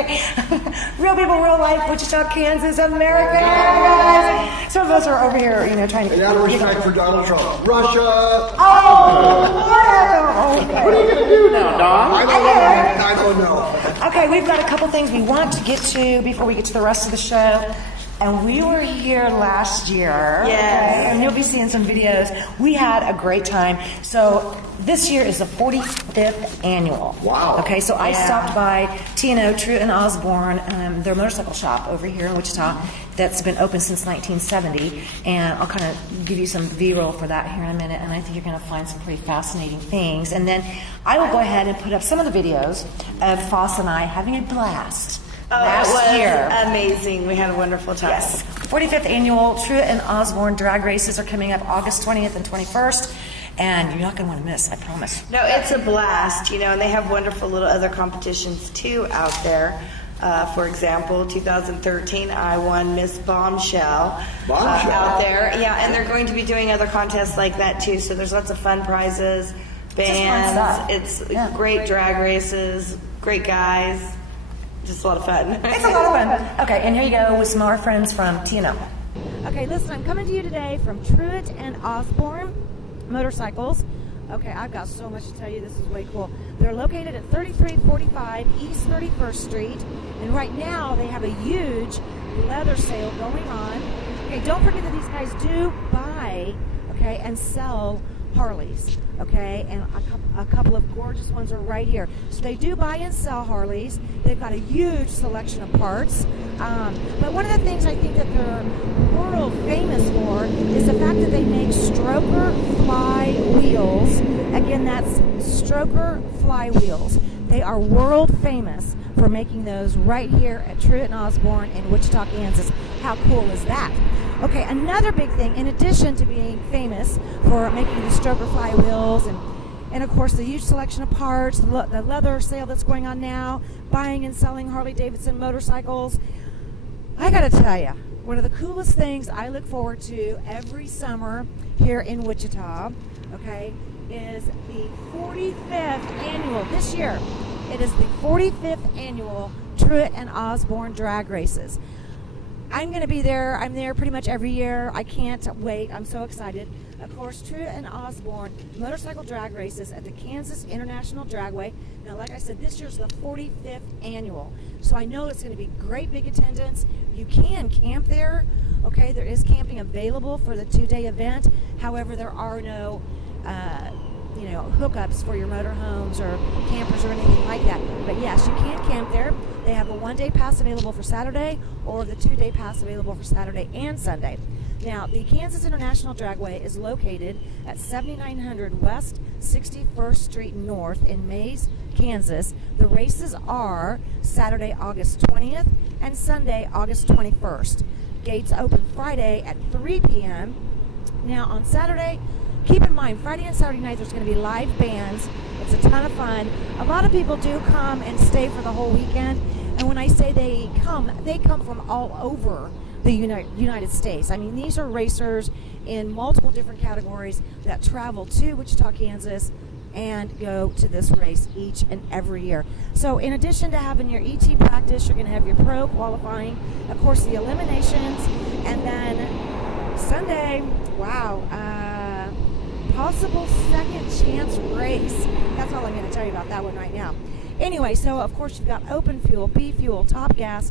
Okay. Real people, real life, Wichita, Kansas, America, guys. Some of us are over here, trying to. And out of respect for Donald Trump, Russia. Oh, okay. What are you going to do now, Don? I don't know. Okay, we've got a couple things we want to get to before we get to the rest of the show. And we were here last year. Yes. Okay, and you'll be seeing some videos. We had a great time. So this year is the 45th annual. Wow. Okay, so I stopped by T&O, Truett and Osborne, their motorcycle shop over here in Wichita that's been open since 1970. And I'll kind of give you some B-roll for that here in a minute. And I think you're going to find some pretty fascinating things. And then I will go ahead and put up some of the videos of Foss and I having a blast. Last year. Amazing. We had a wonderful time. Yes. 45th annual Truett and Osborne drag races are coming up August 20th and 21st. And you're not going to want to miss, I promise. No, it's a blast, and they have wonderful little other competitions too out there. For example, 2013, I won Miss Bombshell out there. Yeah, and they're going to be doing other contests like that too. So there's lots of fun prizes, bands. It's great drag races, great guys. Just a lot of fun. It's a lot of fun. Okay, and here you go with some of our friends from T&O. Okay, listen, I'm coming to you today from Truett and Osborne Motorcycles. Okay, I've got so much to tell you. This is way cool. They're located at 3345 East 31st Street, and right now they have a huge leather sale going on. Okay, don't forget that these guys do buy, and sell Harleys, and a couple of gorgeous ones are right here. So they do buy and sell Harleys. They've got a huge selection of parts. But one of the things I think that they're world famous for is the fact that they make stroker fly wheels. Again, that's stroker fly wheels. They are world famous for making those right here at Truett and Osborne in Wichita, Kansas. How cool is that? Okay, another big thing, in addition to being famous for making the stroker fly wheels and of course the huge selection of parts, the leather sale that's going on now, buying and selling Harley-Davidson motorcycles, I gotta tell you, one of the coolest things I look forward to every summer here in Wichita, is the 45th annual, this year, it is the 45th annual Truett and Osborne drag races. I'm going to be there. I'm there pretty much every year. I can't wait. I'm so excited. Of course, Truett and Osborne motorcycle drag races at the Kansas International Dragway. Now, like I said, this year's the 45th annual. So I know it's going to be great big attendance. You can camp there. Okay, there is camping available for the 2-day event. However, there are no hookups for your motorhomes or campers or anything like that. But yes, you can camp there. They have a 1-day pass available for Saturday or the 2-day pass available for Saturday and Sunday. Now, the Kansas International Dragway is located at 7900 West 61st Street North in Mays, Kansas. The races are Saturday, August 20th and Sunday, August 21st. Gates open Friday at 3 p.m. Now, on Saturday, keep in mind, Friday and Saturday night, there's going to be live bands. It's a ton of fun. A lot of people do come and stay for the whole weekend. And when I say they come from all over the United States. I mean, these are racers in multiple different categories that travel to Wichita, Kansas, and go to this race each and every year. So in addition to having your ET practice, you're going to have your pro qualifying, of course, the eliminations, and then Sunday, possible second chance race. That's all I'm going to tell you about that one right now. Anyway, so of course you've got open fuel, B fuel, top gas,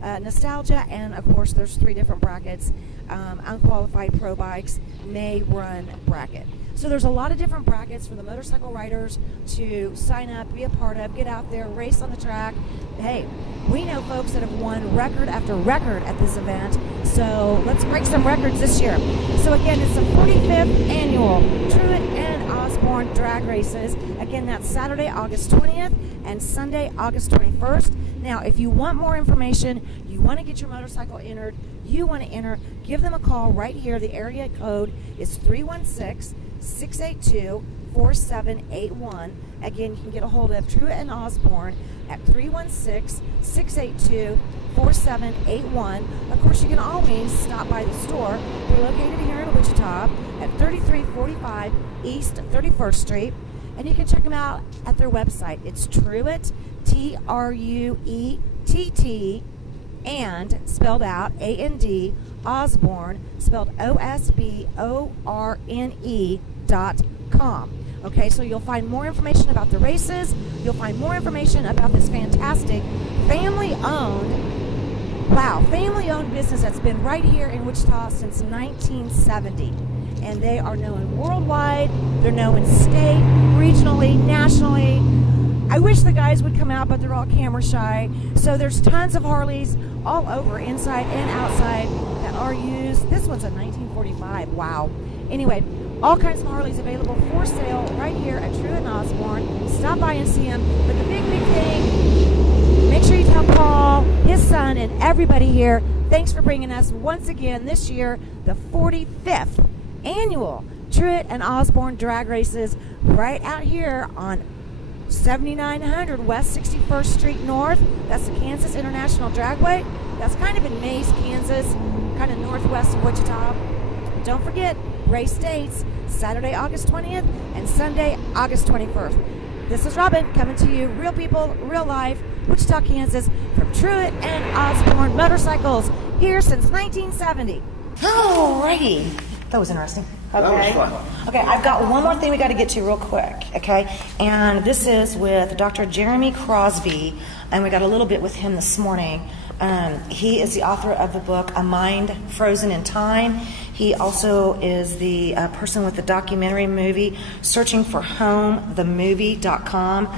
nostalgia, and of course there's 3 different brackets. Unqualified pro bikes, may run bracket. So there's a lot of different brackets for the motorcycle riders to sign up, be a part of, get out there, race on the track. Hey, we know folks that have won record after record at this event, so let's break some records this year. So again, it's the 45th annual Truett and Osborne drag races. Again, that's Saturday, August 20th and Sunday, August 21st. Now, if you want more information, you want to get your motorcycle entered, you want to enter, give them a call right here. The area code is 316-682-4781. Again, you can get a hold of Truett and Osborne at 316-682-4781. Of course, you can always stop by the store. They're located here in Wichita at 3345 East 31st Street. And you can check them out at their website. It's Truett, Truett, and spelled out A-N-D, Osborne, spelled OSBORNE.com. Okay, so you'll find more information about the races. You'll find more information about this fantastic family-owned business that's been right here in Wichita since 1970. And they are known worldwide. They're known state, regionally, nationally. I wish the guys would come out, but they're all camera shy. So there's tons of Harleys all over, inside and outside, that are used. This one's a 1945. Wow. Anyway, all kinds of Harleys available for sale right here at Truett and Osborne. Stop by and see them. But the big thing, make sure you tell Paul, his son, and everybody here, thanks for bringing us once again this year the 45th annual Truett and Osborne drag races right out here on 7900 West 61st Street North. That's the Kansas International Dragway. That's kind of in Mays, Kansas, kind of northwest of Wichita. Don't forget, race dates, Saturday, August 20th and Sunday, August 21st. This is Robin coming to you, real people, real life, Wichita, Kansas, from Truett and Osborne Motorcycles, here since 1970. Alrighty. That was interesting. That was fun. Okay, I've got one more thing we got to get to real quick, okay? And this is with Dr. Jeremy Crosby, and we got a little bit with him this morning. He is the author of the book, A Mind Frozen in Time. He also is the person with the documentary movie, Searching for Home, themovie.com.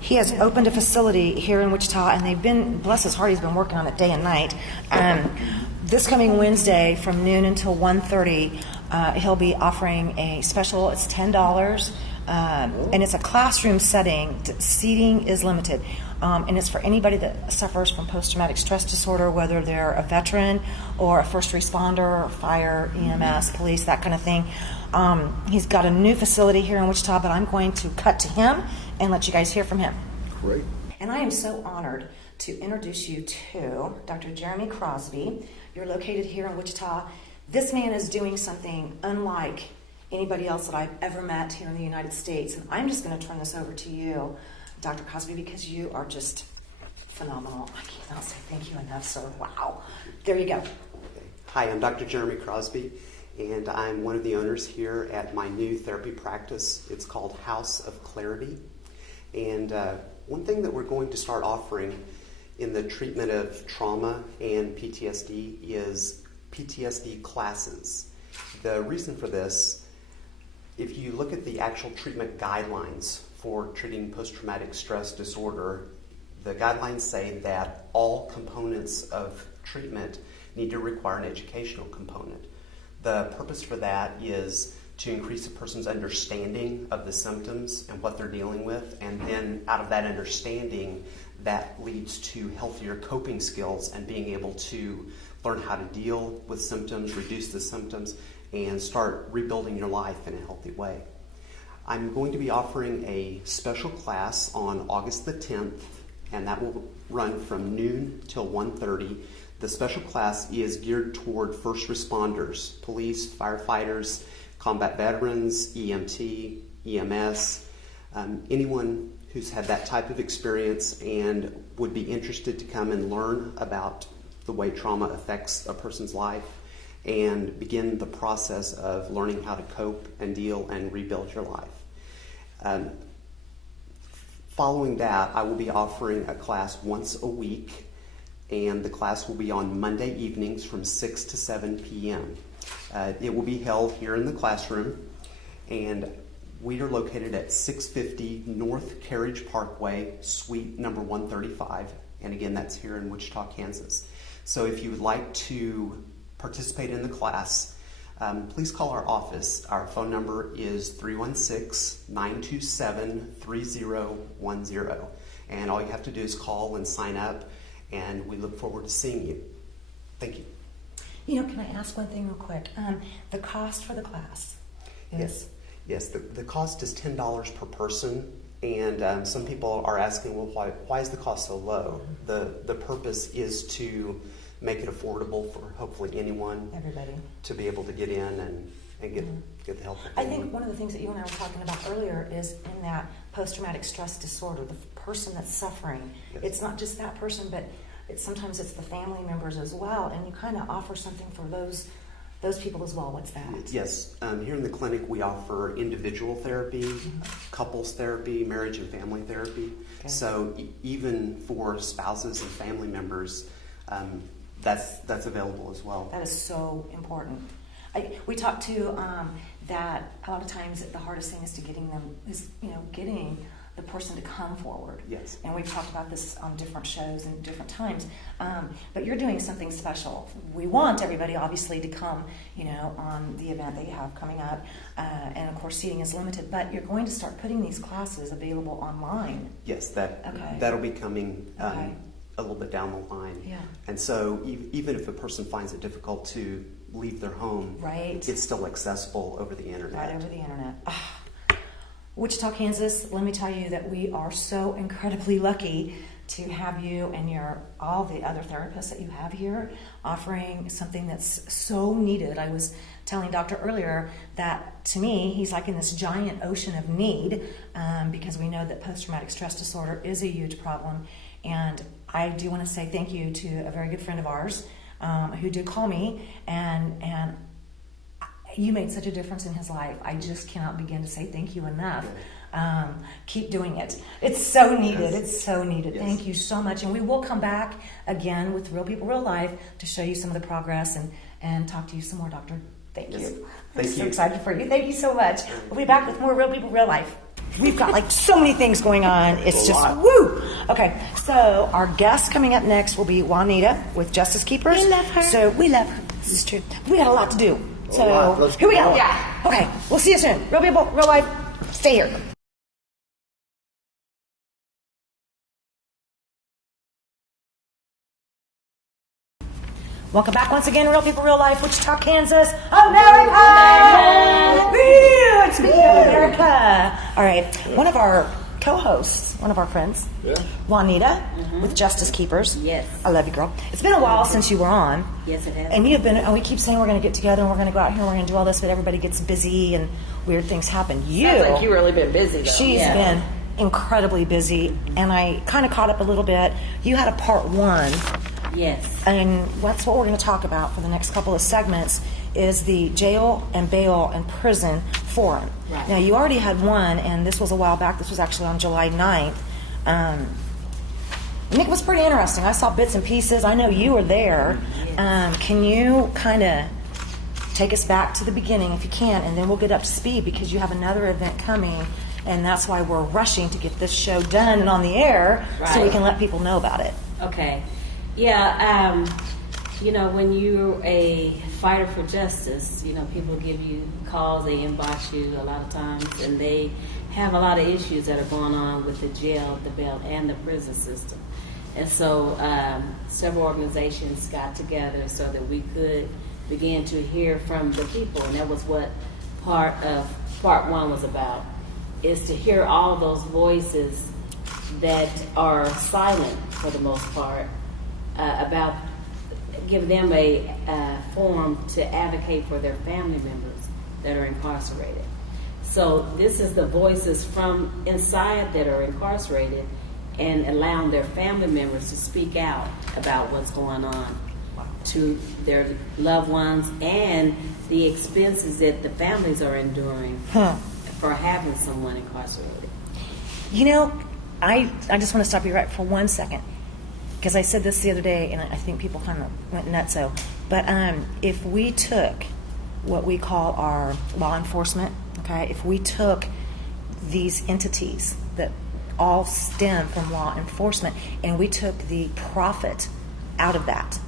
He has opened a facility here in Wichita, and they've been, bless his heart, he's been working on it day and night. This coming Wednesday from noon until 1:30, he'll be offering a special. It's $10, and it's a classroom setting. Seating is limited, and it's for anybody that suffers from post-traumatic stress disorder, whether they're a veteran or a first responder, or fire, EMS, police, that kind of thing. He's got a new facility here in Wichita, but I'm going to cut to him and let you guys hear from him. Great. And I am so honored to introduce you to Dr. Jeremy Crosby. You're located here in Wichita. This man is doing something unlike anybody else that I've ever met here in the United States. And I'm just going to turn this over to you, Dr. Crosby, because you are just phenomenal. I cannot say thank you enough, sir. Wow. There you go. Hi, I'm Dr. Jeremy Crosby, and I'm one of the owners here at my new therapy practice. It's called House of Clarity. And one thing that we're going to start offering in the treatment of trauma and PTSD is PTSD classes. The reason for this, if you look at the actual treatment guidelines for treating post-traumatic stress disorder, the guidelines say that all components of treatment need to require an educational component. The purpose for that is to increase a person's understanding of the symptoms and what they're dealing with, and then out of that understanding, that leads to healthier coping skills and being able to learn how to deal with symptoms, reduce the symptoms, and start rebuilding your life in a healthy way. I'm going to be offering a special class on August the 10th, and that will run from noon till 1:30. The special class is geared toward first responders, police, firefighters, combat veterans, EMT, EMS, anyone who's had that type of experience and would be interested to come and learn about the way trauma affects a person's life and begin the process of learning how to cope and deal and rebuild your life. Following that, I will be offering a class once a week, and the class will be on Monday evenings from 6 to 7 p.m. It will be held here in the classroom, and we are located at 650 North Carriage Parkway, suite number 135, and again, that's here in Wichita, Kansas. So if you would like to participate in the class, please call our office. Our phone number is 316-927-3010, and all you have to do is call and sign up, and we look forward to seeing you. Thank you. You know, can I ask one thing real quick? The cost for the class is? Yes, the cost is $10 per person, and some people are asking, well, why is the cost so low? The purpose is to make it affordable for hopefully anyone, Everybody. to be able to get in and get the help that I they think need. one of the things that you and I were talking about earlier is in that post-traumatic stress disorder, the person that's suffering, Yes. it's not just that person, but sometimes it's the family members as well, and you kind of offer something for those people as well. What's that? Yes, here in the clinic we offer individual therapy, couples therapy, marriage and family therapy. Okay. So even for spouses and family members, that's available as well. That is so important. We talked to that a lot of times the hardest thing is getting the person to come forward. Yes. And we've talked about this on different shows and different times. But you're doing something special. We want everybody obviously to come, on the event that you have coming up. And of course seating is limited, but you're going to start putting these classes available online. Yes, Okay. that'll be coming Okay. a little bit down the line. Yeah. And so even if a person finds it difficult to leave their home, Right. it's still accessible over the internet. Right over the internet. Wichita, Kansas, let me tell you that we are so incredibly lucky to have you and all the other therapists that you have here offering something that's so needed. I was telling Doctor earlier that to me, he's like in this giant ocean of need because we know that post-traumatic stress disorder is a huge problem. And I do want to say thank you to a very good friend of ours who did call me, and you made such a difference in his life. I just cannot begin to say thank you enough. Keep doing it. It's so needed. Yes. It's so needed. Yes. Thank you so much. And we will come back again with Real People, Real Life to show you some of the progress and talk to you some more, Doctor. Thank Yes. you. Thank I'm so you. excited for you. Thank you so much. We'll be back with more Real People, Real Life. We've got like so many things going on. It's just woo. Okay, so our guest coming up next will be Juanita with Justice Keepers. We love her. So we love her. This is true. We got a lot to do. So lot. Let's here we go. go. Yeah. Okay. We'll see you soon. Real People, Real Life. Stay here. Welcome back once again, Real People, Real Life, Wichita, Kansas, America! Woo! It's me, America! All right, one of our co-hosts, one of our friends, Juanita, with Justice Keepers. Yes. I love you, girl. It's been a while since you were on. Yes, it has. And you've been, and we keep saying we're going to get together and we're going to go out here and we're going to do all this, but everybody gets busy and weird things happen. Sounds like you really been busy, though. She's been incredibly busy, and I kind of caught up a little bit. You had a part one. Yes. And that's what we're going to talk about for the next couple of segments is the jail and bail and prison forum. Right. Now, you already had one, and this was a while back. This was actually on July 9th. Nick, it was pretty interesting. I saw bits and pieces. I know you were there. Yes. Can you kind of take us back to the beginning, if you can, and then we'll get up to speed because you have another event coming, and that's why we're rushing to get this show done and on the air so we Right. can let people know about it. Okay. Yeah, when you're a fighter for justice, people give you calls, they inbox you a lot of times, and they have a lot of issues that are going on with the jail, the bail, and the prison system. And so several organizations got together so that we could begin to hear from the people, and that was what part one was about, is to hear all those voices that are silent for the most part, about give them a forum to advocate for their family members that are incarcerated. So this is the voices from inside that are incarcerated and allowing their family members to speak out about what's going on to their loved ones and the expenses that the families are enduring for having someone incarcerated. I just want to stop you right for 1 second. Because I said this the other day, and I think people kind of went nutso. But if we took what we call our law enforcement, okay, if we took these entities that all stem from law enforcement, and we took the profit out of that,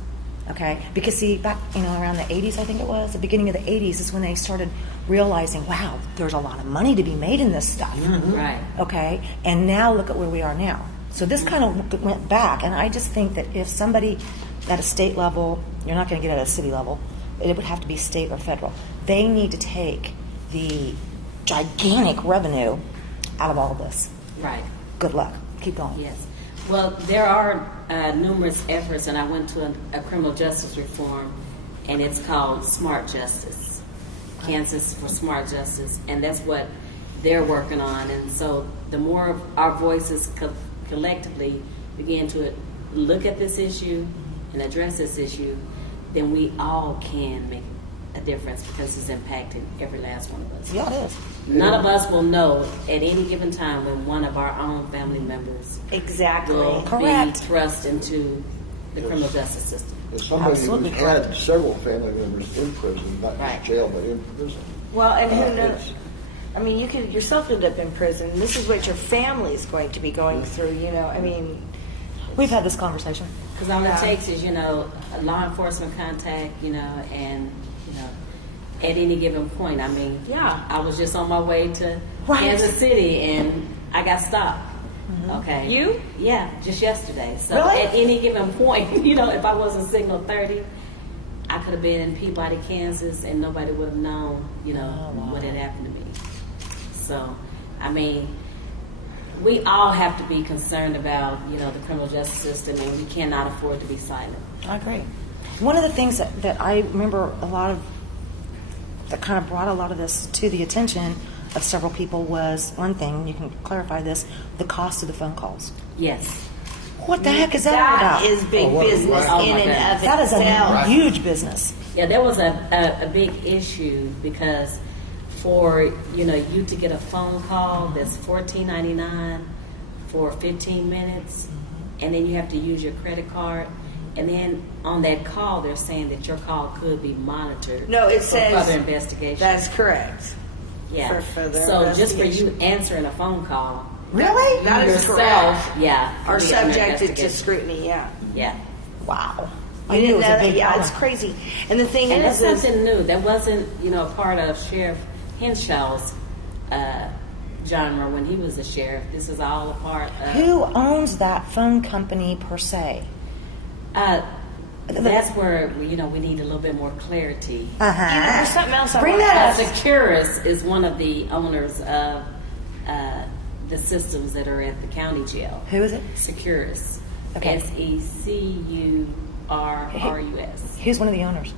okay? Because see, back around the 80s, I think it was, the beginning of the 80s is when they started realizing, wow, there's a lot of money to be made in this stuff, Right. okay? And now look at where we are now. So this kind of went back, and I just think that if somebody at a state level, you're not going to get it at a city level, it would have to be state or federal. They need to take the gigantic revenue out of all of this. Right. Good luck. Keep going. Yes. Well, there are numerous efforts, and I went to a criminal justice reform, and it's called Smart Justice. Kansas for Smart Justice, and that's what they're working on. And so the more of our voices collectively begin to look at this issue and address this issue, then we all can make a difference, because it's impacting every last one of us. Yeah, it is. None of us will know at any given time when one of our own family members Exactly. will Correct. be thrust into the criminal justice system. As somebody Absolutely who's had correct. several family members in prison, not Right. just jail, but in prison. Well, and who knows? it's- I mean, you could yourself end up in prison. This is what your family is going to be going through. I mean, We've had this conversation. Because all Yeah. it takes is, a law enforcement contact, and, at any given point. I mean, Yeah. I was just on my way to Right. Kansas City and I got stopped. Okay. You? Yeah, just yesterday. So Really? at any given point, if I wasn't signal 30, I could have been in Peabody, Kansas, and nobody would have known, what had happened to me. So, I mean, we all have to be concerned about, the criminal justice system, and we cannot afford to be silent. I agree. One of the things that I remember that kind of brought a lot of this to the attention of several people was one thing, you can clarify this, the cost of the phone calls. Yes. What the heck is that all about? that is big Oh, what a business whack. in Oh, my and of That is itself. a huge business. Yeah, there was a big issue because for you to get a phone call that's $14.99 for 15 minutes, and then you have to use your credit card, and then on that call they're saying that your call could be monitored. No, it for says further investigation. That's correct. yeah. for further So just for you investigation. answering a phone call, Really? That is yourself, correct. yeah, Are could be under subjected to investigation. scrutiny. Yeah. Yeah. Wow. You I knew it didn't was know a that? big Yeah, problem. it's crazy. And the thing And that's is something new. That wasn't, part of Sheriff Henshaw's genre when he was a sheriff. This is all a part of. Who owns that phone company per se? That's where we need a little bit more clarity. there's something else I Bring want to that ask. up. Securus is one of the owners of the systems that are at the county jail. Who is it? Securus. Okay. SECURRUS. Who's one of the owners?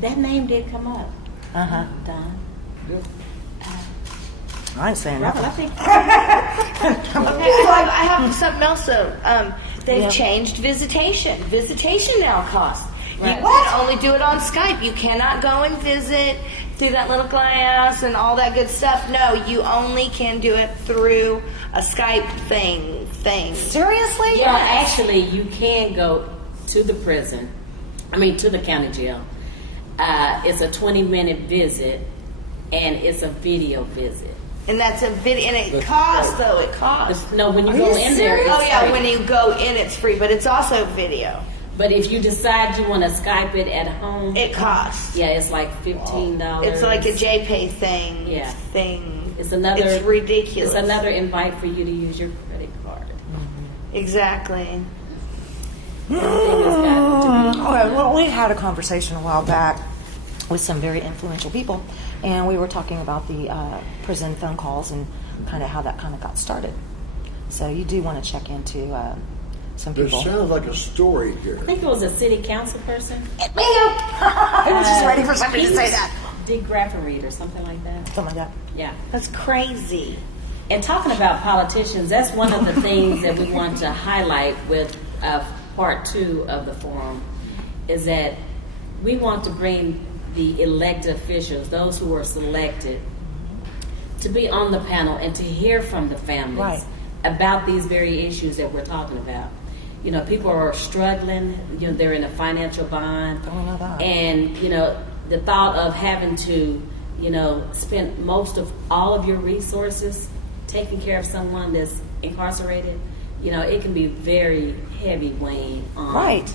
That name did come up, Uh-huh. Don. I ain't saying Well, nothing. I think Okay, I have something else though. They've Yeah. changed visitation. Visitation now costs. Right. You can only do it on Skype. You cannot go and visit through that little glass and all that good stuff. No, you only can do it through a Skype thing. Seriously? Yeah, actually, you can go to the prison. To the county jail. It's a 20-minute visit, and it's a video visit. And that's a video, and it costs though. It costs. No, when you Are go you in there, serious? it's Oh yeah, free. when you go in, it's free, but it's also video. But if you decide you want to Skype it at home, It costs. yeah, it's like $15. It's like a JPay thing. Yeah. It's It's ridiculous. It's another invite for you to use your credit card. Exactly. Everything has got to be. Okay, well, we had a conversation a while back with some very influential people, and we were talking about the prison phone calls and kind of how that kind of got started. So you do want to check into some There people. sounds like a story here. I think it was a city council person. I was just waiting for somebody to He say was that. Dick Graffenreid or something like that. Something like that. Yeah. That's crazy. And talking about politicians, that's one of the things that we want to highlight with part 2 of the forum, is that we want to bring the elected officials, those who are selected, to be on the panel and to hear from the families Right. about these very issues that we're talking about. People are struggling, they're in a financial bind. Oh, I know that. And, the thought of having to, spend most of all of your resources taking care of someone that's incarcerated, it can be very heavy weighing on Right.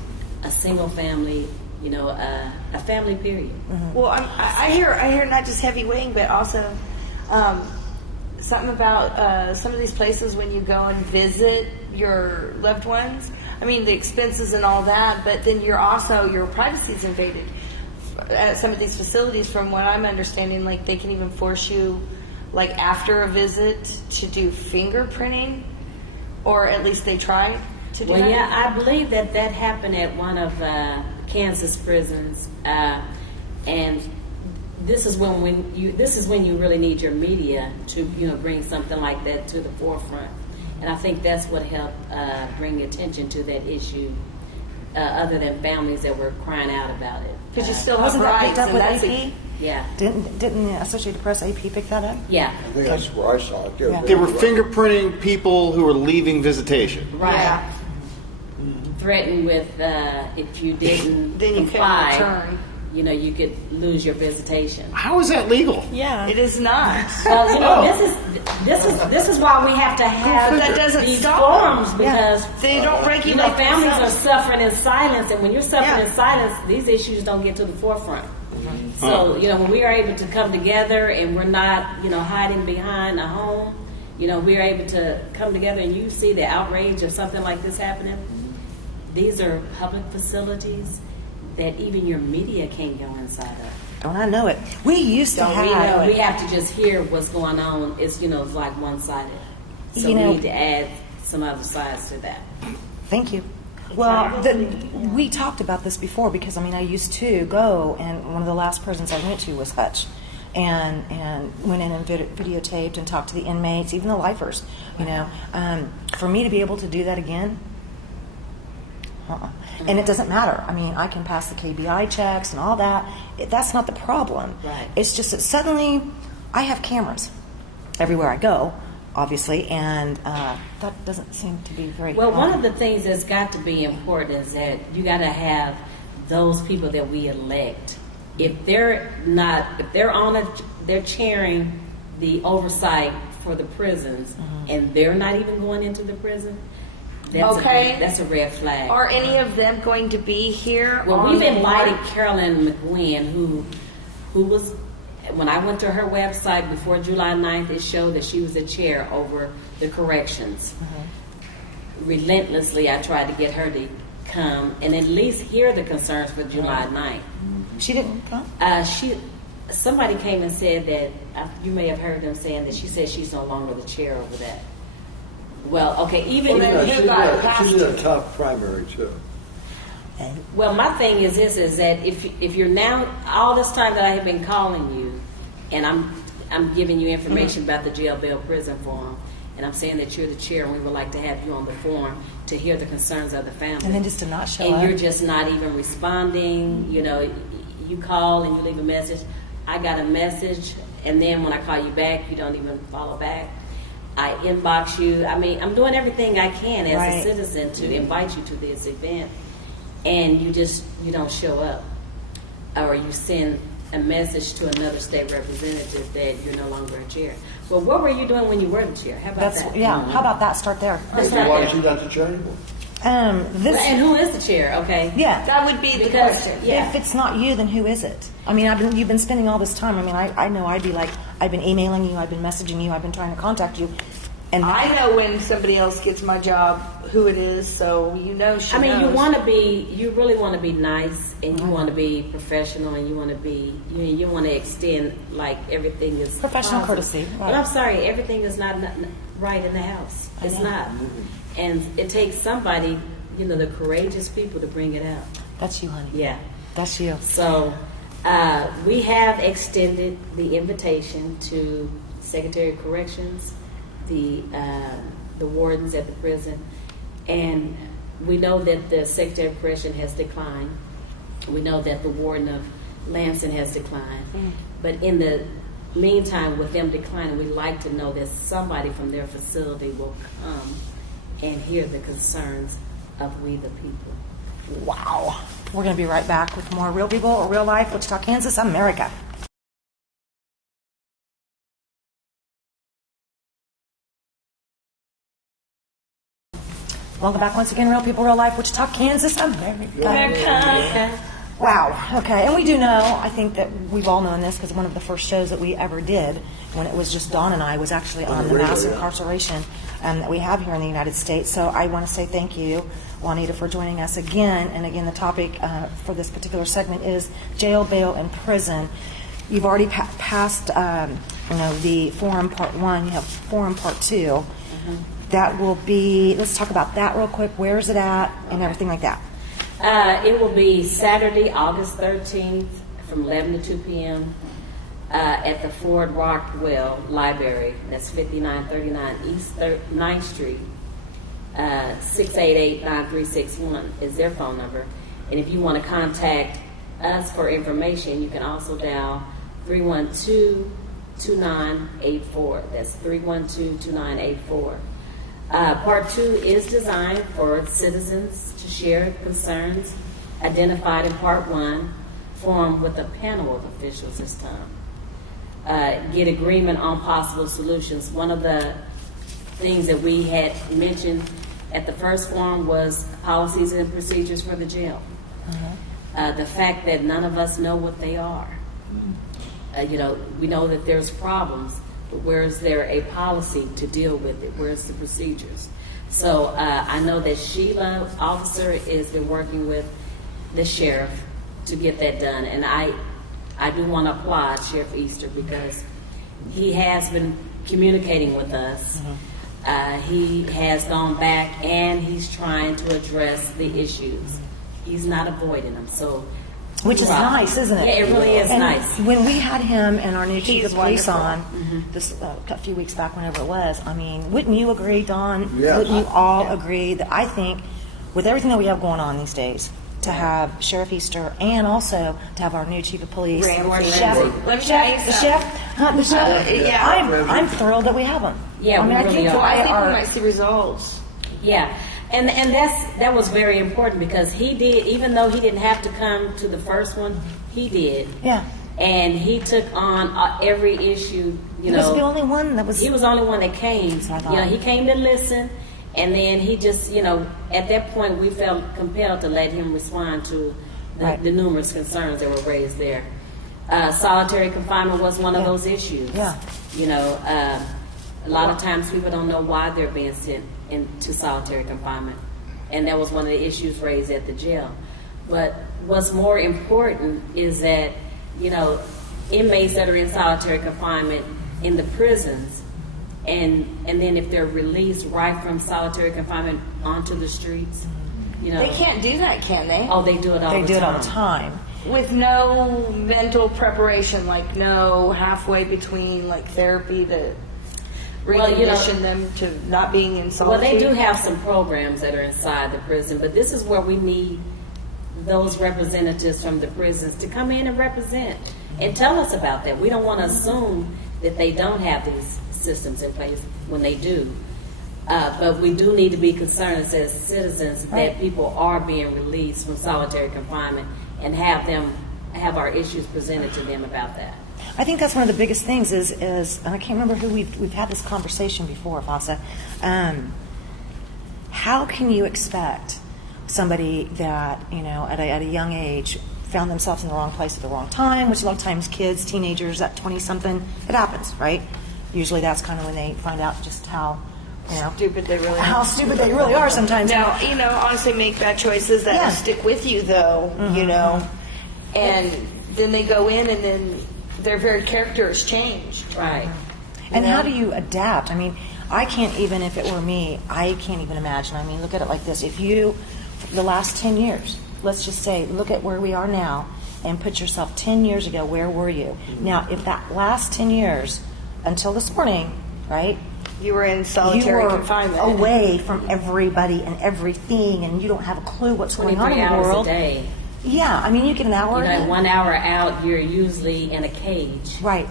a single family, a family period. Well, I hear not just heavy weighing, but also something about some of these places when you go and visit your loved ones. The expenses and all that, but then your privacy is invaded. At some of these facilities, from what I'm understanding, like they can even force you, like after a visit, to do fingerprinting, or at least they try to do Well, that. yeah, I believe that happened at one of Kansas prisons, and this is when you really need your media to bring something like that to the forefront, and I think that's what helped bring attention to that issue. Other than families that were crying out about it, Because you still have Wasn't that rights, picked up and with that's AP? yeah, Didn't the Associated Press AP pick that up? yeah, I think that's where I saw it. Yeah. They were fingerprinting people who were leaving visitation. right. Yeah. Threatened with if you didn't Then you couldn't comply, return. you could lose your visitation. How is that legal? Yeah. It is not. Well, this is why we have to have But that doesn't these stop forums, them. because They don't regulate families are themselves. suffering in silence, and when you're suffering Yeah. in silence, these issues don't get to the forefront. So when we are able to come together and we're not hiding behind a home, we're able to come together, and you see the outrage of something like this happening. These are public facilities that even your media can't go inside of. Don't I know it? We used to Don't we have. know it? We have to just hear what's going on. It's it's like one-sided. So You we know- need to add some other sides to that. Thank you. Well, we talked about this before because I used to go, and one of the last prisons I went to was Hutch, and went in and videotaped and talked to the inmates, even the lifers. For me to be able to do that again. And it doesn't matter. I can pass the KBI checks and all that. That's not the problem. Right. It's just that suddenly I have cameras everywhere I go, obviously, and that doesn't seem to be very Well, one of common. the things that's got to be important is that you got to have those people that we elect. If they're chairing the oversight for the prisons, and they're not even going into the prison, that's a red flag. Are any of them going to be here? Well, on we've the invited board? Carolyn McGuinn, who was, when I went to her website before July 9th, it showed that she was the chair over the corrections. Relentlessly, I tried to get her to come and at least hear the concerns for July 9th. She didn't come? Somebody came and said that, you may have heard them saying that she said she's no longer the chair over that. Well, okay, even Well, Yeah, who got passed she's in it? a tough primary too. Well, my thing is this: is that if you're now all this time that I have been calling you, and I'm giving you information about the jail bail prison forum, and I'm saying that you're the chair, and we would like to have you on the forum to hear the concerns of the family, And then just to not show and up. you're just not even responding. You call and you leave a message. I got a message, and then when I call you back, you don't even follow back. I inbox you. I'm doing everything I can as Right. a citizen to invite you to this event, and you don't show up, or you send a message to another state representative that you're no longer a chair. Well, what were you doing when you were the chair? How about that? How about that? Start there. That's So not why there. is she not the chair anymore? And who is the chair? Okay. Yeah. That would be the Because question. yeah, If it's not you, then who is it? You've been spending all this time. I know I'd be like, I've been emailing you, I've been messaging you, I've been trying to contact you, and I know when somebody else gets my job who it is, so she knows. you really want to be nice, and you want to be professional, and you want to be, you want to extend like everything is Professional positive. courtesy, right. But I'm sorry, everything is not right in the house. It's not, and it takes somebody, the courageous people to bring it out. that's you, honey. Yeah. That's you. So we have extended the invitation to Secretary of Corrections, the wardens at the prison, and we know that the Secretary of Correction has declined. We know that the warden of Lansing has declined. But in the meantime, with them declining, we'd like to know that somebody from their facility will come and hear the concerns of we the people. Wow. We're going to be right back with more Real People, Real Life, Wichita, Kansas, America. Welcome back once again, Real People, Real Life, Wichita, Kansas, America. Wow. Okay. And we do know, I think that we've all known this because one of the first shows that we ever did when it was just Dawn and I was actually on the radio, mass yeah. incarceration that we have here in the United States. So I want to say thank you, Juanita, for joining us again. And again, the topic for this particular segment is jail, bail, and prison. You've already passed, the forum part 1. You have forum part 2. That will be, let's talk about that real quick. Where is it at and everything like that? It will be Saturday, August 13th from 11 to 2 p.m. at the Ford Rockwell Library. That's 5939 East 9th Street. 688-9361 is their phone number. And if you want to contact us for information, you can also dial 312-2984. That's 312-2984. Part 2 is designed for citizens to share concerns identified in Part 1, formed with a panel of officials this time. Get agreement on possible solutions. One of the things that we had mentioned at the first forum was policies and procedures for the jail. The fact that none of us know what they are. We know that there's problems, but where is there a policy to deal with it? Where's the procedures? So I know that Sheila, officer, has been working with the sheriff to get that done. And I do want to applaud Sheriff Easter because he has been communicating with us. He has gone back and he's trying to address the issues. He's not avoiding them. So, Which is nice, isn't it? Yeah, it really is And nice. When we had him and our new chief of He's police wonderful. on this a few weeks back, whenever it was, I mean, wouldn't you agree, Dawn? Yeah. Wouldn't you all agree that I think with everything that we have going on these days, to have Sheriff Easter and also to have our new chief of police, Ramsey. Chef, Let me tell you the something. chef, yeah. I'm thrilled that we have him. Yeah, I mean, we I really think are. I think our- we might see results. Yeah, and that was very important because he did, even though he didn't have to come to the first one, he did. Yeah. And he took on every issue. He was the only one that was. He was the only one that came. That's what I thought. He came to listen, and then he just, at that point we felt compelled to let him respond to the numerous concerns that were raised there. Solitary confinement was one of those issues. Yeah. A lot of times people don't know why they're being sent into solitary confinement, and that was one of the issues raised at the jail. But what's more important is that inmates that are in solitary confinement in the prisons, and then if they're released right from solitary confinement onto the streets, They can't do that, can they? Oh, they do it all They the do time. it all the time. With no mental preparation, like no halfway between like therapy to Well, recondition them to not being in Well, solitude. they do have some programs that are inside the prison, but this is where we need those representatives from the prisons to come in and represent and tell us about that. We don't want to assume that they don't have these systems in place when they do. But we do need to be concerned as citizens that people are being released from solitary confinement and have our issues presented to them about that. I think that's one of the biggest things is and I can't remember who we've had this conversation before, Vasa. How can you expect somebody that at a young age found themselves in the wrong place at the wrong time, which a lot of times kids, teenagers at 20-something, it happens, right? Usually that's kind of when they find out just how stupid they really how are. stupid they really are sometimes. Now, honestly make bad choices that Yeah. stick with you though, and then they go in and then their very character is changed. Right. And how do you adapt? I mean, I can't even, if it were me, I can't even imagine. I mean, look at it like this. If you, the last 10 years, let's just say, look at where we are now and put yourself 10 years ago, where were you? Now, if that last 10 years, until this morning, right? You were in solitary you were confinement. away from everybody and everything, and you don't have a clue what's going on 23 in the hours world. a day. Yeah, I mean, you get an hour. 1 hour out, you're usually in a cage. Right.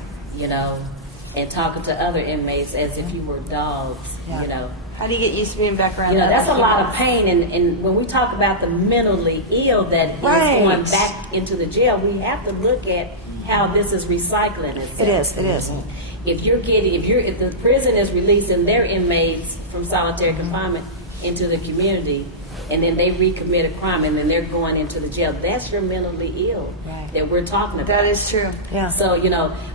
And talking to other inmates as if you were dogs. Yeah. How do you get used to being back around that? That's a lot of pain, and when we talk about the mentally ill that is Right. going back into the jail, we have to look at how this is recycling itself. It is. It is. If the prison is releasing their inmates from solitary confinement into the community, and then they recommit a crime, and then they're going into the jail, that's your mentally ill that we're talking about. That is true. Yeah. So,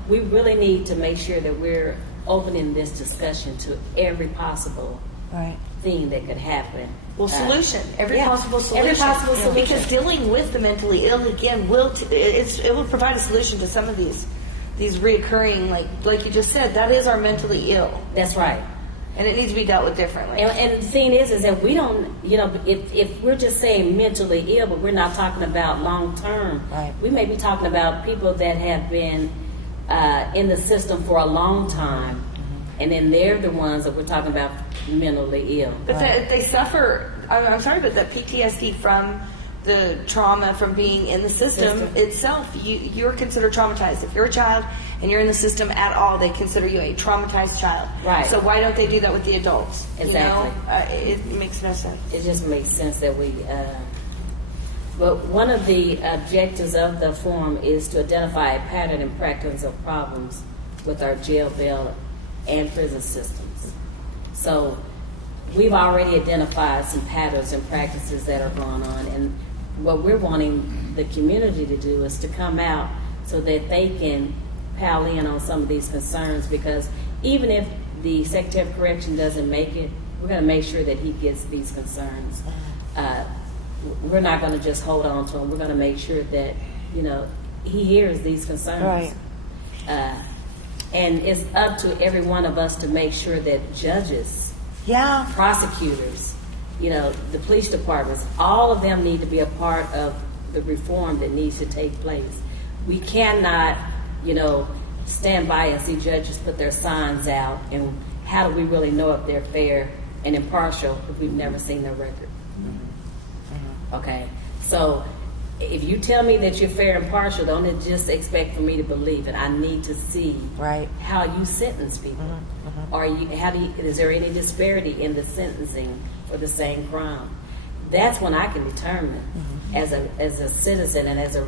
we really need to make sure that we're opening this discussion to every possible Right. thing that could happen. Well, solution. Every yeah, possible solution. every possible solution. Because dealing with the mentally ill again it will provide a solution to some of these reoccurring, like you just said, that is our mentally ill, That's right. and it needs to be dealt with differently. And the thing is that we don't, if we're just saying mentally ill, but we're not talking about long term, Right. we may be talking about people that have been in the system for a long time, and then they're the ones that we're talking about mentally ill. But they suffer, I'm sorry, but that PTSD from the trauma from being in the system itself, you're considered traumatized. If you're a child and you're in the system at all, they consider you a traumatized child. Right. So why don't they do that with the adults? Exactly. You know? It makes no sense. It just makes sense that we. But one of the objectives of the forum is to identify a pattern and practice of problems with our jail, bail, and prison systems. So we've already identified some patterns and practices that are going on, and what we're wanting the community to do is to come out so that they can pile in on some of these concerns, because even if the Secretary of Correction doesn't make it, we're going to make sure that he gets these concerns. We're not going to just hold on to him. We're going to make sure that, you know, he hears these concerns. Right. And it's up to every one of us to make sure that judges, Yeah. prosecutors, you know, the police departments, all of them need to be a part of the reform that needs to take place. We cannot, you know, stand by and see judges put their signs out, and how do we really know if they're fair and impartial if we've never seen their record? Okay, so if you tell me that you're fair and impartial, don't just expect for me to believe it. I need to see Right. how you sentence people. Are you? Is there any disparity in the sentencing for the same crime? That's when I can determine, as a citizen and as a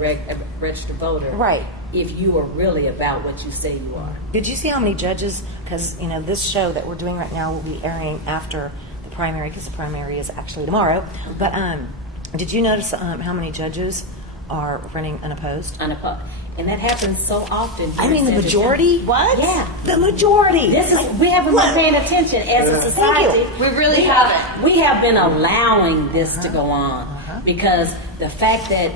registered voter, Right. if you are really about what you say you are. Did you see how many judges, because, you know, this show that we're doing right now will be airing after the primary, because the primary is actually tomorrow. But did you notice how many judges are running unopposed? And that happens so often. I mean, the majority? What? Yeah. The majority. We haven't been paying attention as a society. Thank We really haven't. We have been allowing this to go on because the fact that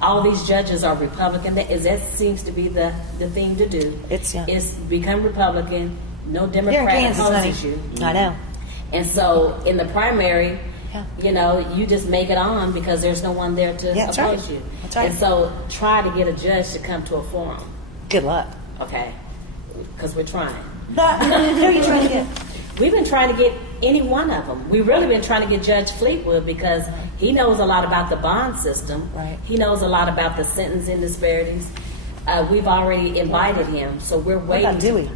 all these judges are Republican, that seems to be the thing to do. Is become Republican. No Democrat opposes you. I know. And so in the primary, you know, you just make it on because there's no one there to oppose you. That's right. And so try to get a judge to come to a forum. Good luck. Okay? Because we're trying. Who are you trying to get? We've been trying to get any one of them. We've really been trying to get Judge Fleetwood because he knows a lot about the bond system. Right. He knows a lot about the sentencing disparities. We've already invited him, so we're waiting. What about Dewey?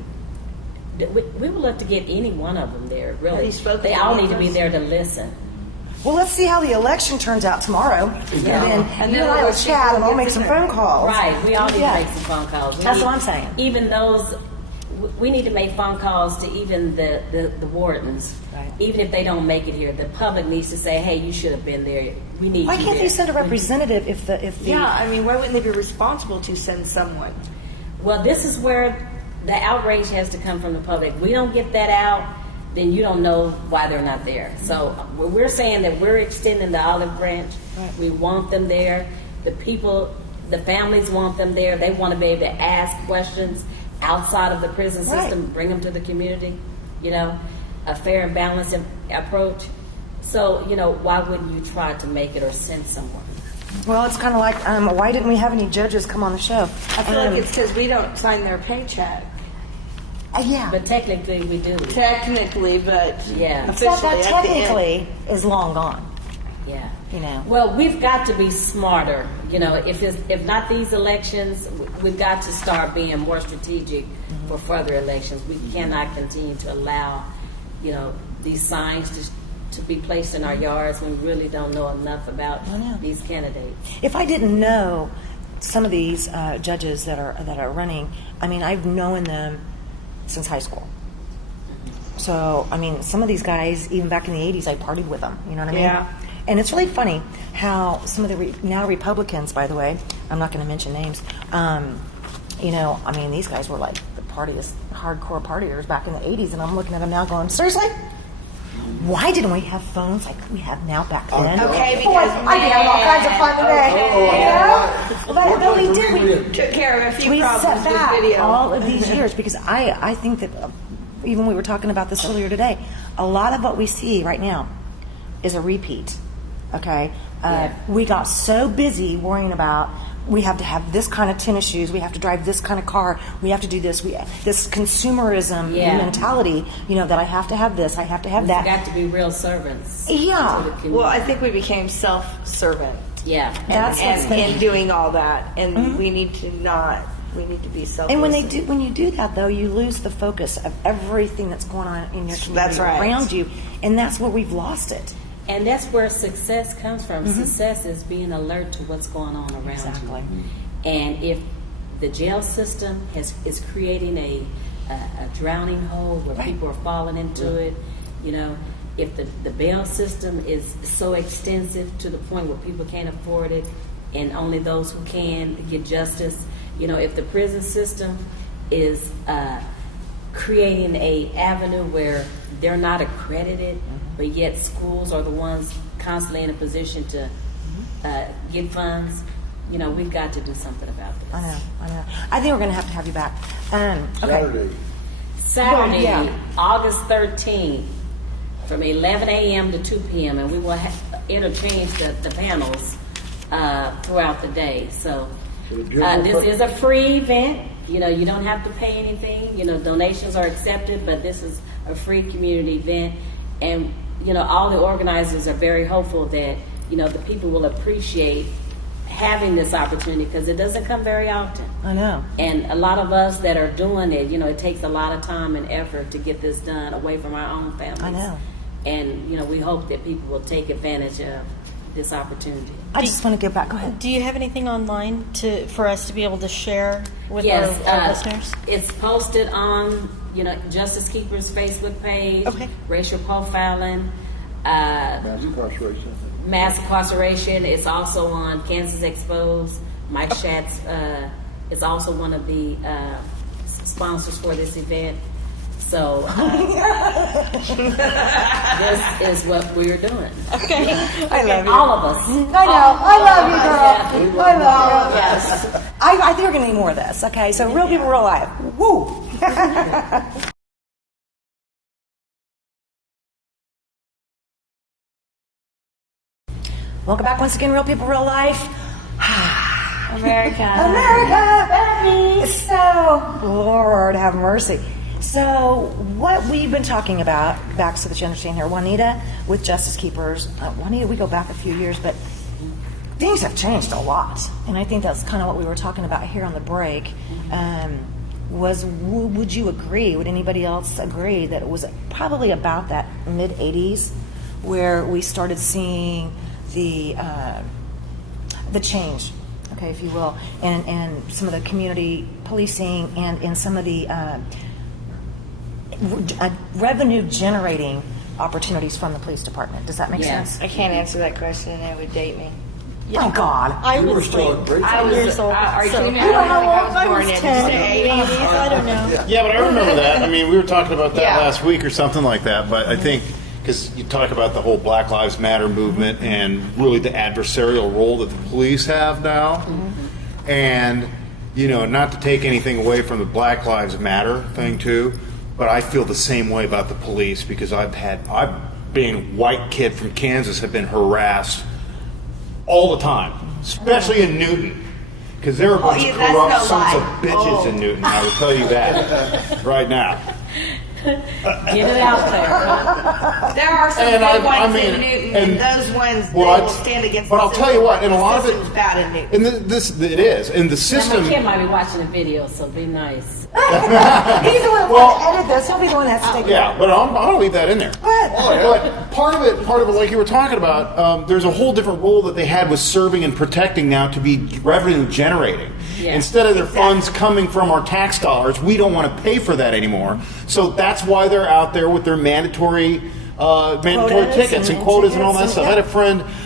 We would love to get any one of them there, really. Have you spoken They to all any need to be of there to listen. Well, let's see how the election turns out tomorrow. And then you and I will chat and I'll make some phone calls. Right, we all need Yeah. to make some phone calls. That's what I'm saying. Even those, we need to make phone calls to even the wardens. Right. Even if they don't make it here, the public needs to say, hey, you should have been there. We need Why you can't there. they send a representative if the Yeah, I mean, why wouldn't they be responsible to send someone? Well, this is where the outrage has to come from the public. We don't get that out, then you don't know why they're not there. So we're saying that we're extending the olive branch. Right. We want them there. The people, the families want them there. They want to be able to ask questions outside of the prison Right. system, bring them to the community, you know, a fair and balanced approach. So, you know, why wouldn't you try to make it or send someone? Well, it's kind of like, why didn't we have any judges come on the show? I feel like it's because we don't sign their paycheck. Yeah. But technically we do. Technically, but Yeah. Except officially, that at the end. technically is long gone. Yeah. You know. Well, we've got to be smarter. You know, if not these elections, we've got to start being more strategic for further elections. We cannot continue to allow, you know, these signs to be placed in our yards when we really don't know enough about I know. these candidates. If I didn't know some of these judges that are running, I mean, I've known them since high school. So, I mean, some of these guys, even back in the 80s, I partied with them. You know what I mean? Yeah. And it's really funny how some of the now Republicans, by the way, I'm not going to mention names, you know, I mean, these guys were like the hardcore partiers back in the 80s, and I'm looking at them now going, seriously? Why didn't we have phones like we have now back then? Okay, Boy, because I'd be having all kinds of fun today. You know? But we did. took care of a few We problems set with back video. all of these years because I think that even we were talking about this earlier today, a lot of what we see right now is a repeat. Okay, Yeah. we got so busy worrying about we have to have this kind of tennis shoes, we have to drive this kind of car, we have to do this, this consumerism Yeah. mentality, that I have to have this, I have to have We've that. got to be real servants. Yeah. to the community. Well, I think we became self-servant. Yeah. That's what's and been- in doing all that, and we need to be selfless. And when you do that, though, you lose the focus of everything that's going on in your community That's right. around you, and that's where we've lost it. And that's where success comes from. Mm-hmm. Success is being alert to what's going on around Exactly. you. And if the jail system is creating a drowning hole where people are falling into it, if the bail system is so extensive to the point where people can't afford it and only those who can get justice, if the prison system is creating a avenue where they're not accredited, but yet schools are the ones constantly in a position to get funds, we've got to do something about this. I know. I think we're going to have you back. Okay. Saturday, Well, yeah. August 13th, from 11 a.m. to 2 p.m., and we will interchange the panels throughout the day. So this is a free event. You don't have to pay anything. Donations are accepted, but this is a free community event. And, all the organizers are very hopeful that, the people will appreciate having this opportunity because it doesn't come very often. I know. And a lot of us that are doing it, it takes a lot of time and effort to get this done away from our own families. I know. And, we hope that people will take advantage of this opportunity. I just want to go back. Go ahead. Do you have anything online for us to be able to share with Yes, our listeners? It's posted on, Justice Keeper's Facebook page, Okay. racial profiling, Mass incarceration. mass incarceration. It's also on Kansas Exposed. Mike Schatz is also one of the sponsors for this event. So this is what we're doing. Okay. I love you. All of us. I know. I love you, girl. I love you. Yes. I think we're going to need more of this. Okay, so real people, real life. Woo! Welcome back once again, real people, real life. America. America! So, Lord have mercy. So, what we've been talking about, back so that you understand here, Juanita with Justice Keepers, Juanita, we go back a few years, but things have changed a lot. And I think that's kind of what we were talking about here on the break. Would you agree, would anybody else agree that it was probably about that mid-'80s where we started seeing the change, okay, if you will, and some of the community policing and some of the revenue generating opportunities from the police department. Does that make Yes. sense? I can't answer that question, and it would date me. Oh God! I You were was still like a great I was years old. Are you so- kidding me? You know I don't how think I old was I born was? yet. 10, Did you say 80s? I don't know. Yeah, but I remember that. I mean, we were talking about that Yeah. last week or something like that. But I think because you talk about the whole Black Lives Matter movement and really the adversarial role that the police have now, and not to take anything away from the Black Lives Matter thing too, but I feel the same way about the police because I've being a white kid from Kansas, have been harassed all the time, especially in Newton. Because there are a bunch of that's corrupt no sons of lie. bitches in Newton, I will tell you that right now. Get it out there. There are some And good I ones mean, in Newton, and and those ones they what? will stand against. But the I'll tell you what, and a lot of it- system's bad in Newton. And it is, and the system. Kim might be watching the video, so be nice. He's the one who edit this. He'll be the one that has to take it. Yeah, but I'll leave that in there. But part of it, like you were talking about, there's a whole different role that they had with serving and protecting now to be revenue generating. Yeah. Instead of their funds coming from our tax dollars, we don't want to pay for that anymore. So that's why they're out there with their mandatory tickets and quotas and all that stuff.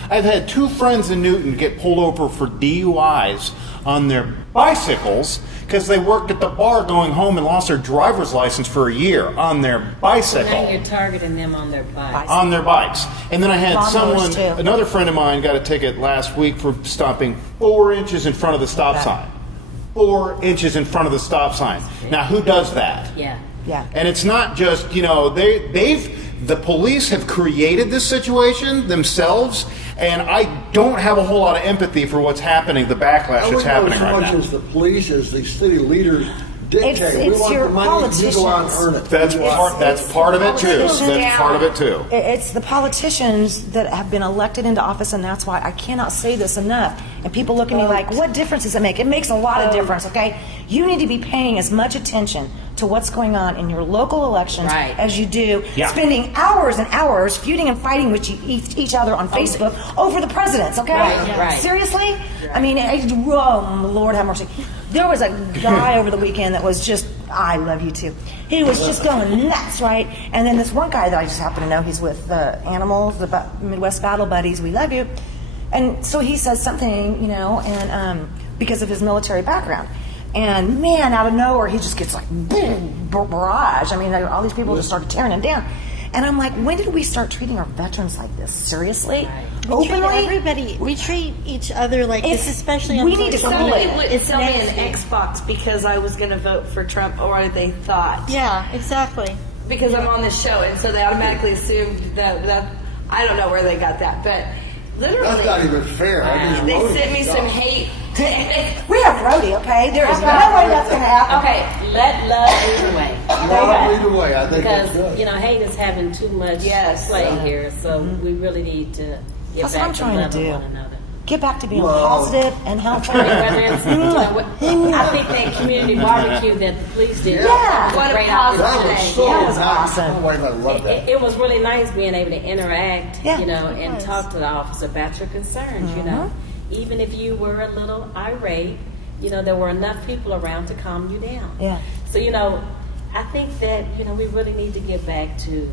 I've had two friends in Newton get pulled over for DUIs on their bicycles because they worked at the bar going home and lost their driver's license for a year on their bicycle. Now you're targeting them on their bikes. On their bikes. And then I had Lawnmowers, too. another friend of mine got a ticket last week for stopping 4 inches in front of the stop sign. 4 inches in front of the stop sign. Now, who does that? Yeah. Yeah. And it's not just, you know, the police have created this situation themselves, and I don't have a whole lot of empathy for what's happening, the backlash that's happening so right much now. as the police, as the city leaders dictate. It's we want your the money, you go out and earn it. That's part of it too. That's part of it too. It's the politicians that have been elected into office, and that's why I cannot say this enough. And people look at me like, what difference does it make? It makes a lot of difference, okay? You need to be paying as much attention to what's going on in your local elections Right. as you do Yeah. spending hours and hours feuding and fighting with each other on Facebook over the presidents, okay? Right, right. Seriously? I mean, oh, Lord have mercy. There was a guy over the weekend that was just, I love you too. He was just going nuts, right? And then this one guy that I just happen to know, he's with Animals, the Midwest Battle Buddies, we love you. And so he says something, you know, and because of his military background. And man, out of nowhere, he just gets like boom, barrage. I mean, all these people just started tearing him down. And I'm like, when did we start treating our veterans like this? Seriously? We treat Openly? everybody. We treat each other like It's- this, especially on we need to social cool media. it. Somebody would sell me an Xbox because I was going to vote for Trump, or they thought. Yeah, exactly. Because I'm on this show, and so they automatically assumed that I don't know where they got that, but literally, That's not even fair. I just they wrote sent me it. some hate. We have Rhodey, okay? There is no way that's going to happen. Okay, let love lead the way. Love either way. I think that's Because, good. you know, hate is having too much Yes. play here, so we really need to get That's what back I'm to trying to loving do. one another. Get back to being Well- positive and helpful. Whether it's, you know, I think that community barbecue that the police did Yeah. was What a a great positive That was opportunity. so That was nice. awesome. My wife, I love that. It was really nice being able to interact, Yeah. you know, and talk to the officer about your concerns, you know. Even if you were a little irate, you know, there were enough people around to calm you down. Yeah. So, you know, I think that, you know, we really need to get back to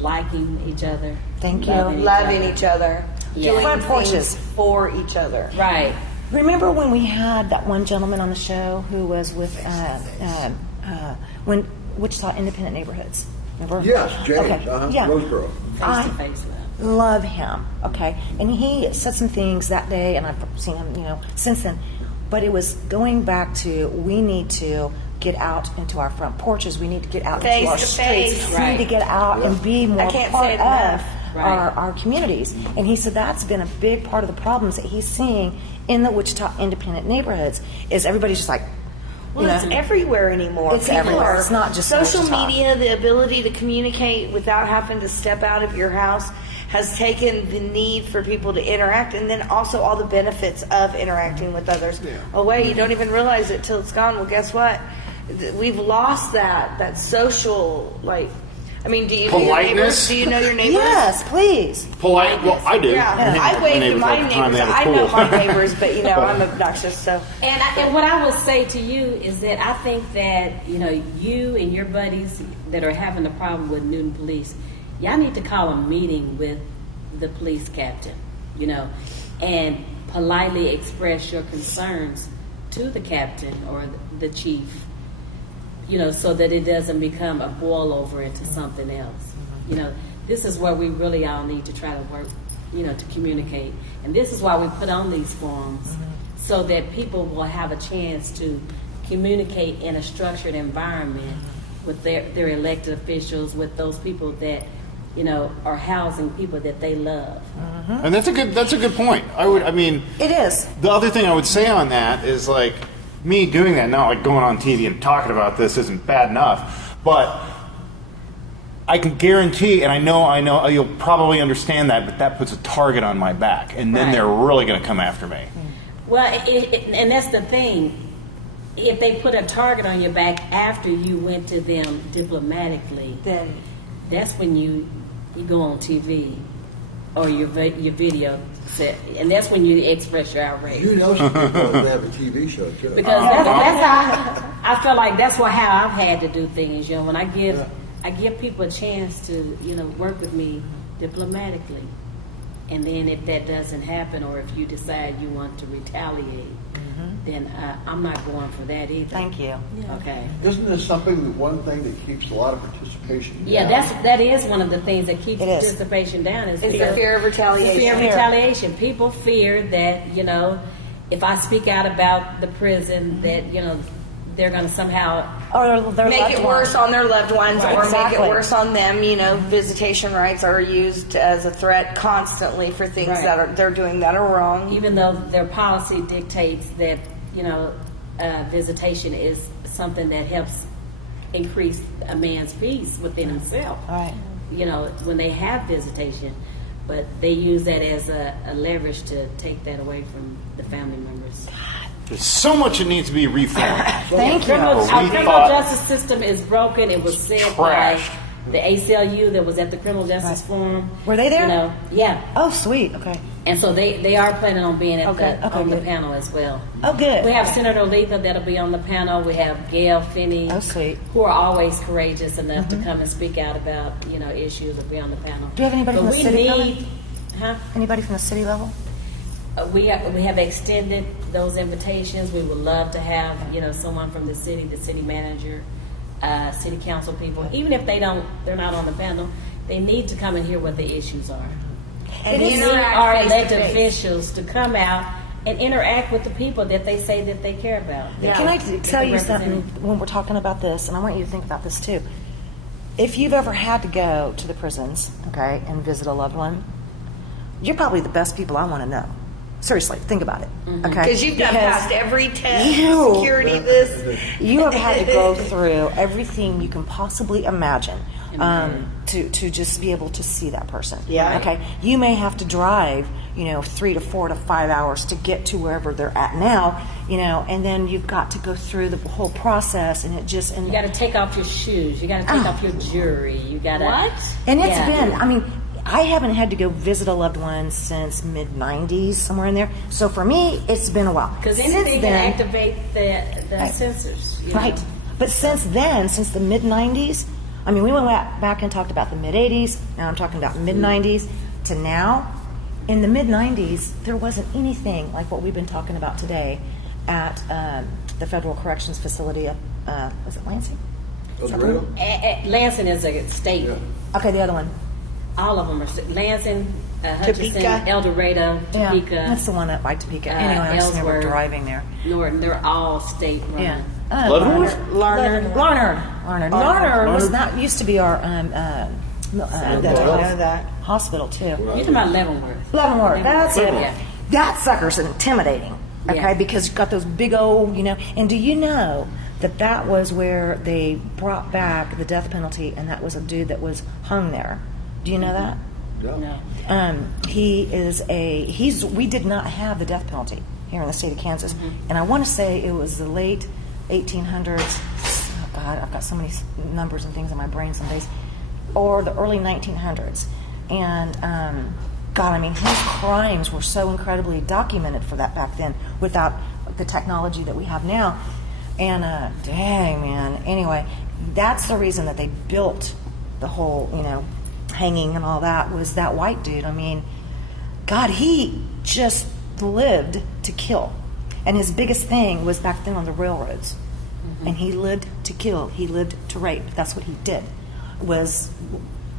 liking each other. Thank you. Loving each other, Yeah. doing Front porches. things for each other. Right. Remember when we had that one gentleman on the show who was with when Wichita Independent Neighborhoods? Remember? Yes, James, Okay. Yeah. Roseboro. Face to face with them. Love him. Okay, and he said some things that day, and I've seen him, you know, since then. But it was going back to we need to get out into our front porches. We need to get out Face into our to streets. face. We Right. need to get out and be more can't part say it of enough. Right. our communities. And he said that's been a big part of the problems that he's seeing in the Wichita independent neighborhoods. Is everybody's just like, Well, you it's know, everywhere anymore. It's People everywhere. are- It's not just social Wichita. media. The ability to communicate without having to step out of your house has taken the need for people to interact, and then also all the benefits of interacting with others away. You don't even realize it till it's gone. Well, guess what? We've lost that social, like. I mean, do you know your neighbors? Politeness? Do you know your neighbors? yes, please. Polite. Well, I do. Yeah, I wave to neighbors my all the time. neighbors. They have a I know pool. my neighbors, but you know I'm obnoxious. So And what I will say to you is that I think that, you know, you and your buddies that are having a problem with Newton Police, y'all need to call a meeting with the police captain, you know, and politely express your concerns to the captain or the chief, you know, so that it doesn't become a boil over into something else. You know, this is where we really all need to try to work, you know, to communicate. And this is why we put on these forums, so that people will have a chance to communicate in a structured environment with their elected officials, with those people that, you know, are housing people that they love. And that's a good point. I mean, It is. the other thing I would say on that is like me doing that now, like going on TV and talking about this isn't bad enough, but I can guarantee, and I know you'll probably understand that, but that puts a target on my back, and then Right. they're really going to come after me. Well, and that's the thing. If they put a target on your back after you went to them diplomatically, then that's when you go on TV or your video set, and that's when you express your outrage. You know some people that have a TV show too. Because that's how I feel like that's how I've had to do things. You know, when I give people a chance to, you know, work with me diplomatically, and then if that doesn't happen, or if you decide you want to retaliate, then I'm not going for that either. Thank you. Okay. Isn't this something, the one thing that keeps a lot of participation Yeah, down? that is one of the things that keeps It is. participation down. Is it's the because- fear of retaliation. Fear of retaliation. People fear that, you know, if I speak out about the prison, that, you know, they're going to somehow Or their Make loved it one. worse on their loved ones, Right. or Exactly. make it worse on them. You know, visitation rights are used as a threat constantly for things Right. that they're doing that are wrong. even though their policy dictates that, visitation is something that helps increase a man's peace within himself. All right. When they have visitation, but they use that as a leverage to take that away from the family members. There's so much that needs to be reformed. Thank you. Our criminal thought- justice system is broken. It was said Trash. by the ACLU that was at the Criminal Justice Forum. Were they there? Yeah. Oh, sweet. Okay. And so they are planning on being at Okay, on the good. panel as well. Oh, good. We have Senator Letha that'll be on the panel. We have Gail Finney, Oh, sweet. who are always courageous enough to come and speak out about issues and be on the panel. Do you have anybody But from the we city coming? need, huh? Anybody from the city level? We have extended those invitations. We would love to have someone from the city manager, city council people. Even if they're not on the panel, they need to come and hear what the issues are. And We need interact our face to elected face. officials to come out and interact with the people that they say that they care about. Can I that tell they you something represent. when we're talking about this, and I want you to think about this too. If you've ever had to go to the prisons, okay, and visit a loved one, you're probably the best people I want to know. Seriously, think about it. Okay, Because you've done past every test, you- security, this. You have had to go through everything you can possibly imagine to just be able to see that person. Yeah. Okay. You may have to drive, 3 to 4 to 5 hours to get to wherever they're at now, and then you've got to go through the whole process, and it just You got to take off your shoes. You got to take off your jewelry. You got to And it's Yeah. been, I haven't had to go visit a loved one since mid-90s, somewhere in there. So for me, it's been a while. because Since anything can then- activate the sensors. Right. But since then, since the mid-90s, we went back and talked about the mid-80s. Now I'm talking about mid-90s to now. In the mid-90s, there wasn't anything like what we've been talking about today at the Federal Corrections Facility of, was it Lansing? Lansing is a state. Okay, the other one. All of them are Lansing, Hutchinson, Topeka. El Dorado, Topeka, Yeah, that's the one up by Topeka. Anyway, I just remember Ellsworth. driving there. Norton. They're all state run. Yeah. Leavenworth? Larned was that used to be our that. hospital too. You're talking about Leavenworth. Leavenworth, that's it. Yeah. That sucker's intimidating. Okay, Yeah. because you've got those big old, And do you know that was where they brought back the death penalty, and that was a dude that was hung there? Do you know that? No. We did not have the death penalty here in the state of Kansas. And I want to say it was the late 1800s. Oh God, I've got so many numbers and things in my brain some days. Or the early 1900s. And God, his crimes were so incredibly documented for that back then without the technology that we have now. And dang, man. Anyway, that's the reason that they built the whole, hanging and all that, was that white dude. God, he just lived to kill. And his biggest thing was back then on the railroads. And he lived to kill. He lived to rape. That's what he did. Was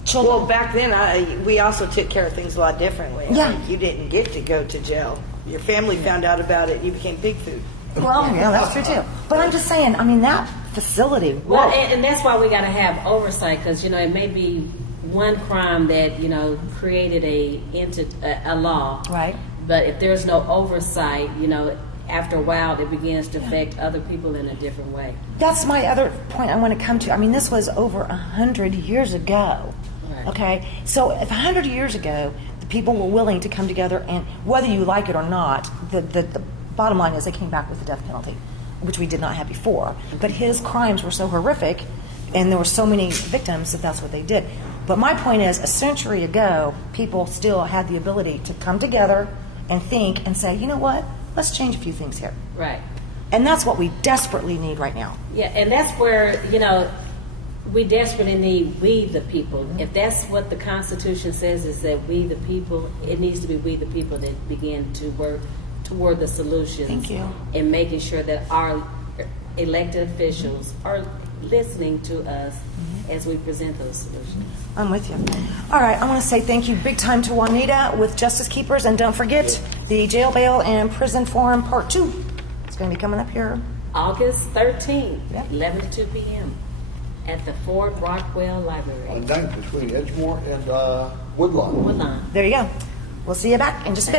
children. Well, back then, we also took care of things a lot differently. Yeah. You didn't get to go to jail. Your family found out about it. You became pig food. Well, yeah, that's true too. But I'm just saying, that facility. Well, whoa. and that's why we got to have oversight, because it may be one crime that created a law, Right. But if there's no oversight, after a while it begins to affect other people in a different way. That's my other point I want to come to. This was over 100 years ago. Right. Okay? So if 100 years ago, the people were willing to come together, and whether you like it or not, the bottom line is they came back with the death penalty, which we did not have before. But his crimes were so horrific, and there were so many victims, that's what they did. But my point is, a century ago, people still had the ability to come together and think and say, you know what, let's change a few things here. Right. And that's what we desperately need right now. Yeah, and that's where, we desperately need we the people. If that's what the Constitution says, is that we the people, it needs to be we the people that begin to work toward the solutions. Thank you. And making sure that our elected officials are listening to us as we present those solutions. I'm with you. All right, I want to say thank you big time to Juanita with Justice Keepers, and don't forget the Jail Bail and Prison Forum Part 2. It's going to be coming up here August 13th, Yep. 11 to 2 p.m. at the Fort Rockwell Library. On 9th between Edgemore and Woodlawn. Woodlawn. There you go. We'll see you back in just a bit.